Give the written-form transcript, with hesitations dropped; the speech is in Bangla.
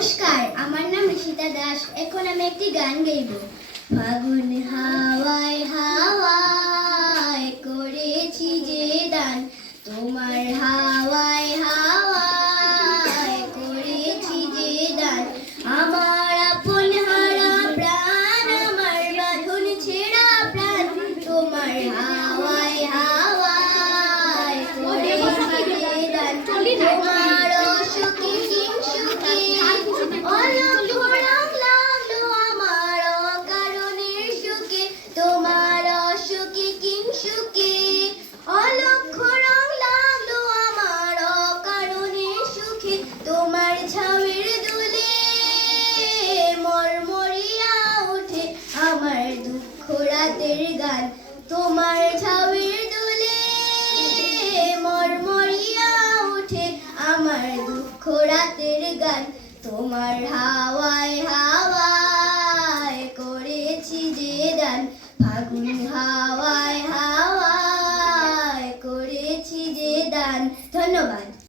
নমস্কার, আমার নাম ঋষিতা দাস। এখন আমি একটি গান গাইব। ফাগুন হাওয়ায় হাওয়ায় করেছি যে দান, তোমার হাওয়ায় হাওয়ায় করেছি যে দান। আমার আপন হারা প্রাণ, আমার বাঁধন ছেঁড়া প্রাণ, তোমার হাওয়ায় হাওয়ায় করেছি যে দান। তোমার অসুখে কিংসুখে অলক্ষ রং লাগলো আমার অকারণের সুখে, তোমার অসুখে কিংসুখে অলক্ষ রং লাগলো আমার অকারণের সুখে। তোমার ছাউয়ের দুলে মরমরিয়া ওঠে আমার দুঃখ রাতের গান, তোমার ছাউয়ের দুলে মরমরিয়া ওঠে আমার দুঃখ রাতের গান। তোমার হাওয়ায় হাওয়ায় করেছি যে দান, ফাগুন